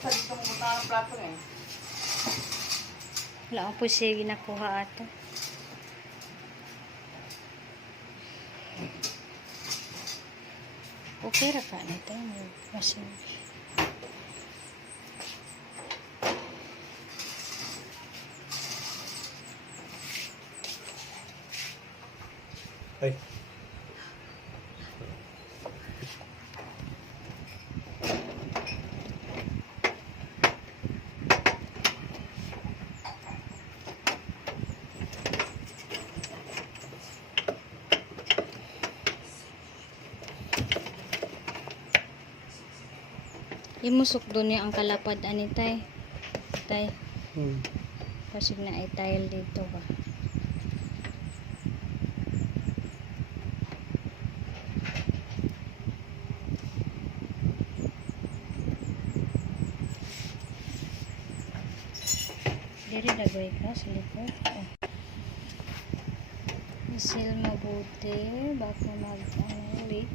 sa dito mo ng plato eh. Wala ko po siya ginakuha ato. Okay ra ka nito. Masin. Ay. Imusok doon niya ang kalapad ani tay. Tay. Hmm. Kasi na ay tile dito ba. Diri dagway ka sa likod. Oh. Isil mabuti baka mag-leak.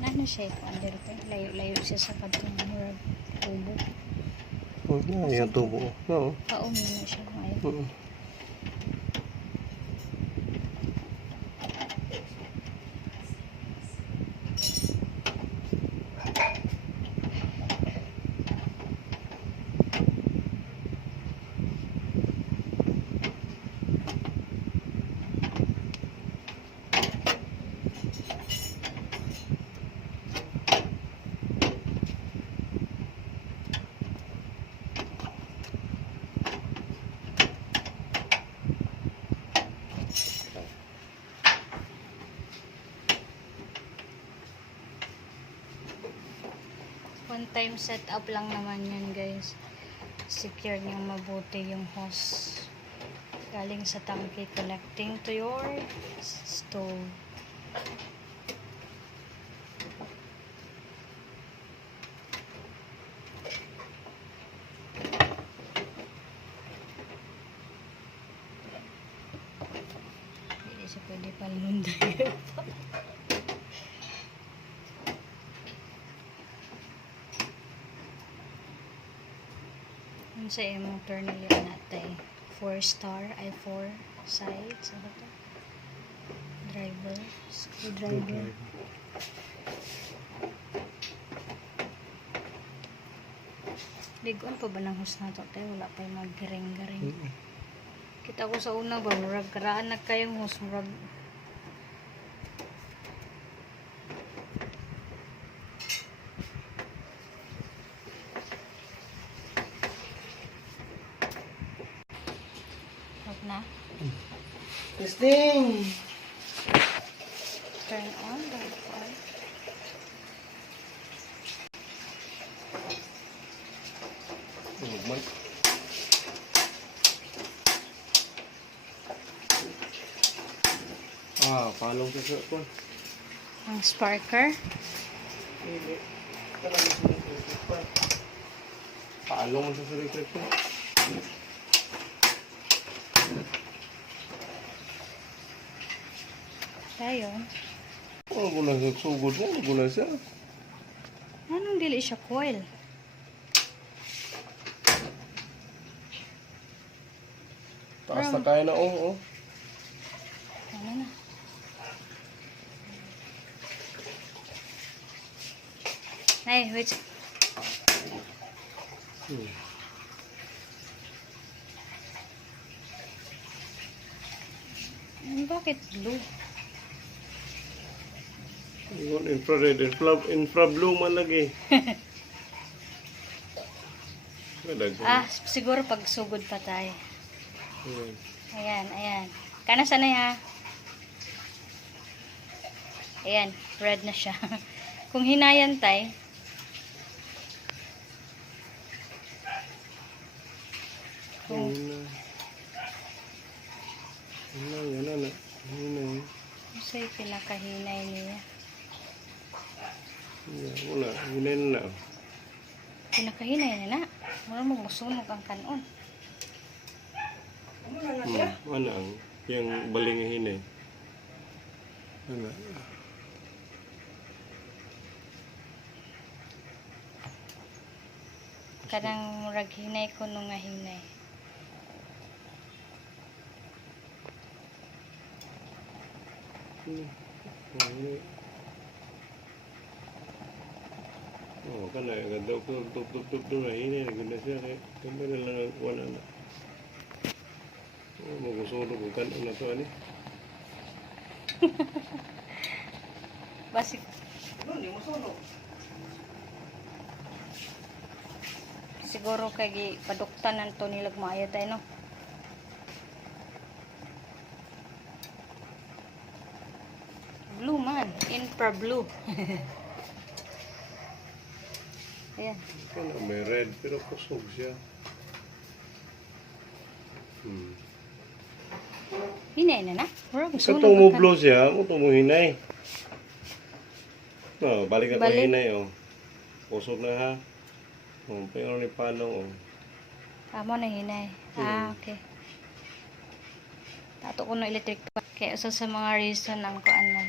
Ano siya ito? Under ito. Layo-layo siya sa katong tubo. Oh, na yung tubo. Oo. Paum na siya. Oo. One time setup lang naman yan guys. Secure niyong mabuti yung hose. Galing sa tangke connecting to your stove. Hindi siya pwede palunday. Sa imong tornilyo natin 4 star ay 4 sides ano to? Driver, screwdriver. Ligon pa ba ng hose na to? Tayo wala pa yung mag-garing-garing. Kita ko sa una ba murag karaan na kayong hose murag na. Testing! Turn on the fan. Palong sa ko. Ang sparker. Palong sa electric ko. Tayo. Ano gula sa sugod mo? Ano gula siya? Anong dili siya coil? Taas na kaya na oh. Ano na? Ay, wait. Bakit blue? Yun, infrared. Infra blue man lagi. Siguro pag sugod pa tayo. Ayan. Ayan. Kana sanay ha. Ayan, red na siya. Kung hinayan tayo, sa'yo pinakahinay niya. Wala, hinay na. Pinakahinay na na. Muna mo musunog ang kanon. Ano ang yung baling hinay? Ano? Kanang murag hinay ko nung nga hinay. Oh, kana ganda ko tup na ini ganda siya kay kamo na lang wala na. Oh, magusulog ko kan na to ani. Basik Ano ni mo sunog? siguro kay paduktan nanto nilag maayo tayo no. Blue man, infra blue. Ayan. Kana may red pero kusog siya. Hinay na na. Murag Sa sunog itong mo ka. blow siya, mo itong mo hinay. No, balik ako Balik. hinay, oh. Kusog na ha. Oh, pero ni panong, oh. Amo na hinay. Ah, okay. Tato ko no electric pa. Kaya isa sa mga reason ang kuanan.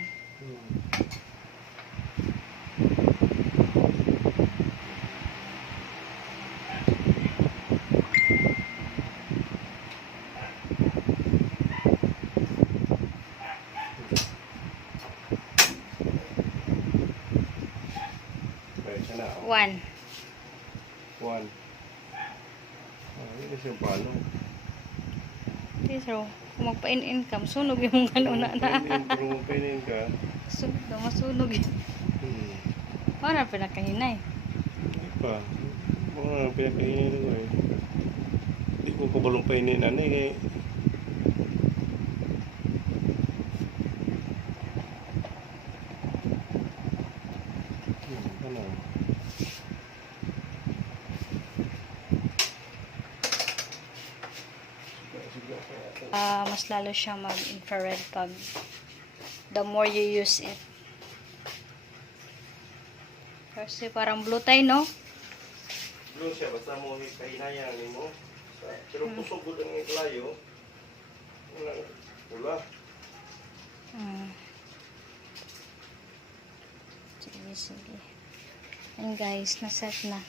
Kaya siya na, oh. One. One. Ah, hindi siya panong. Pero kung magpa-in-income, sunog yung ano na na. Pero magpainin ka. Sunog na, masunog yun. Wala pinakahinay. Hindi pa. Mga pinakainin ko eh. Hindi ko kabalong painin ano eh. Ano? Mas lalo siya mag-infrared pag the more you use it. Kasi parang blue tayo, no? Blue siya, basta mo kahinayan ni mo. Pero kusog ko ang iklayo. Wala. Sige, sige. And guys, naset na.